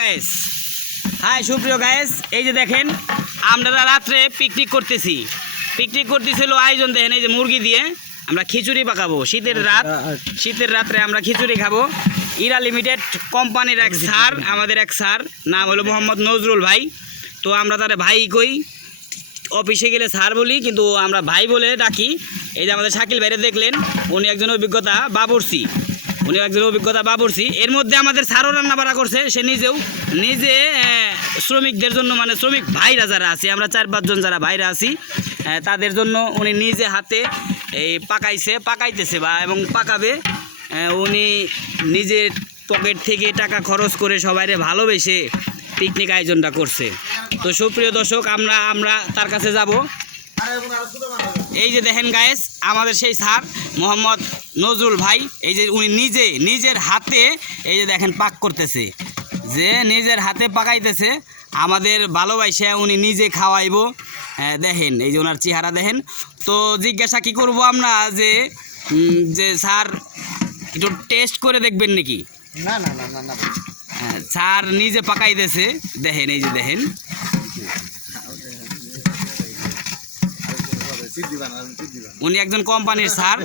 Guys hi সুপ্রিয় guys, এই যে দেখেন আমরা রাত্রে পিকনিক করতেছিল। আয়োজন দেখেন, এই যে মুরগি দিয়ে আমরা খিচুড়ি পাকাবো। শীতের রাত্রে আমরা খিচুড়ি খাবো। ইরা লিমিটেড কোম্পানির এক স্যার, আমাদের এক স্যার, নাম হলো মোহাম্মদ নজরুল ভাই। তো আমরা তারে ভাই কই, অফিসে গেলে স্যার বলি, কিন্তু আমরা ভাই বলে ডাকি। এই যে আমাদের শাকিল ভাইরে দেখলেন, উনি একজন অভিজ্ঞতা বাবুর্চি। এর মধ্যে আমাদের স্যারও রান্না বাড়া করছে। সে নিজে শ্রমিকদের জন্য, মানে শ্রমিক ভাইরা যারা আছি, আমরা 4-5 জন যারা ভাইরা আছি, তাদের জন্য উনি নিজে হাতে এই পাকাইতেছে এবং পাকাবে। উনি নিজের পকেট থেকে টাকা খরচ করে সবাইরে ভালোবেসে পিকনিক আয়োজনটা করছে। তো সুপ্রিয় দর্শক, আমরা তার কাছে যাব। এই যে দেখেন গায়েস, আমাদের সেই স্যার মোহাম্মদ নজরুল ভাই, এই যে উনি নিজের হাতে এই যে দেখেন পাক করতেছে, যে নিজের হাতে পাকাইতেছে আমাদের ভালোবাসা, উনি নিজে খাওয়াইব। দেখেন এই যে ওনার চেহারা দেখেন। তো জিজ্ঞাসা কি করব আমরা, যে স্যার একটু টেস্ট করে দেখবেন নাকি? না না না না না স্যার নিজে পাকাইতেছে, দেখেন এই যে দেখেন। উনি একজন কোম্পানির স্যার।